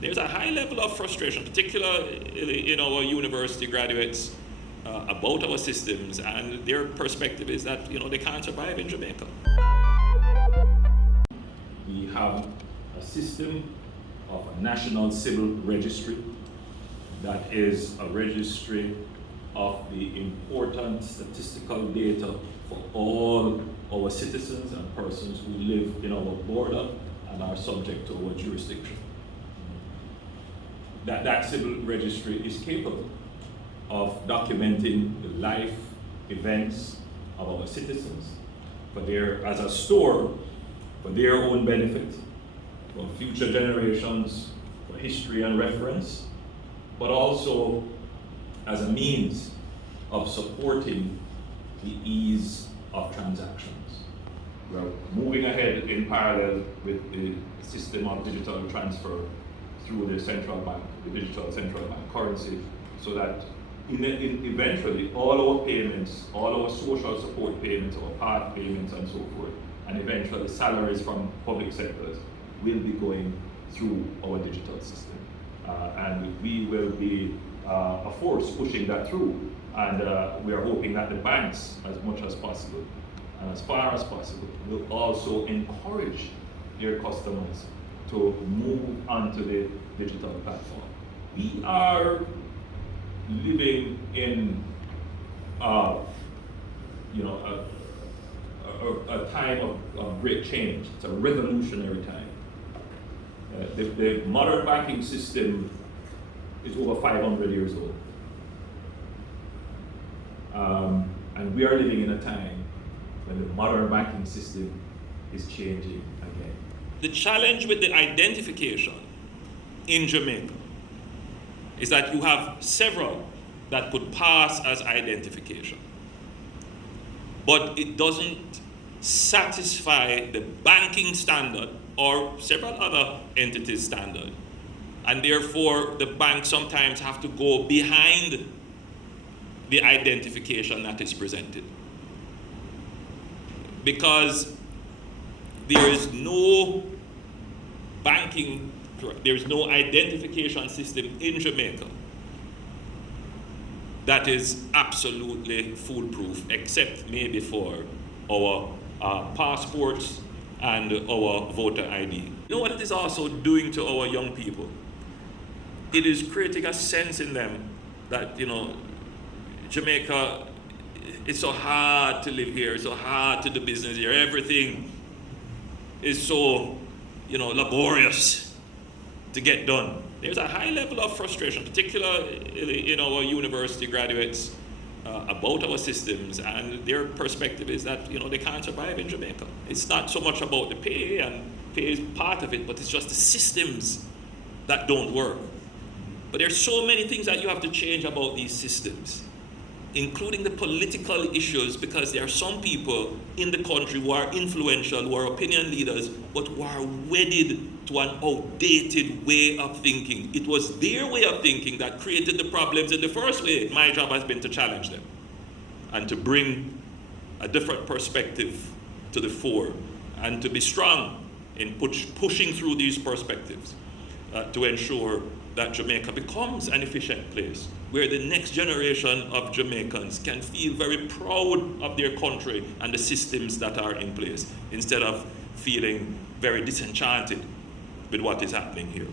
There's a high level of frustration, particularly in our university graduates, about our systems, and their perspective is that they can't survive in Jamaica. We have a system of a national civil registry that is a registry of the important statistical data for all our citizens and persons who live in our border and are subject to our jurisdiction. That civil registry is capable of documenting the life events of our citizens as a store for their own benefit, for future generations, for history and reference, but also as a means of supporting the ease of transactions. We're moving ahead in parallel with the system of digital transfer through the central bank, the digital central bank currency, so that eventually all our payments, all our social support payments, our PAT payments and so forth, and eventually salaries from public sectors will be going through our digital system. And we will be a force pushing that through. And we are hoping that the banks, as much as possible and as far as possible, will also encourage their customers to move onto the digital platform. We are living in a time of great change. It's a revolutionary time. The modern banking system is over 500 years old. And we are living in a time when the modern banking system is changing again. The challenge with the identification in Jamaica is that you have several that could pass as identification, but it doesn't satisfy the banking standard or several other entities' standard, and therefore the banks sometimes have to go behind the identification that is presented, because there is no identification system in Jamaica that is absolutely foolproof, except maybe for our passports and our voter ID. You know what it is also doing to our young people? It is creating a sense in them that, Jamaica, it's so hard to live here, it's so hard to do business here, everything is so, laborious to get done. There's a high level of frustration, particularly in our university graduates, about our systems, and their perspective is that they can't survive in Jamaica. It's not so much about the pay, and pay is part of it, but it's just the systems that don't work. But there's so many things that you have to change about these systems, including the political issues, because there are some people in the country who are influential, who are opinion leaders, but who are wedded to an outdated way of thinking. It was their way of thinking that created the problems in the first place. My job has been to challenge them and to bring a different perspective to the fore and to be strong in pushing through these perspectives to ensure that Jamaica becomes an efficient place where the next generation of Jamaicans can feel very proud of their country and the systems that are in place, instead of feeling very disenchanted with what is happening here.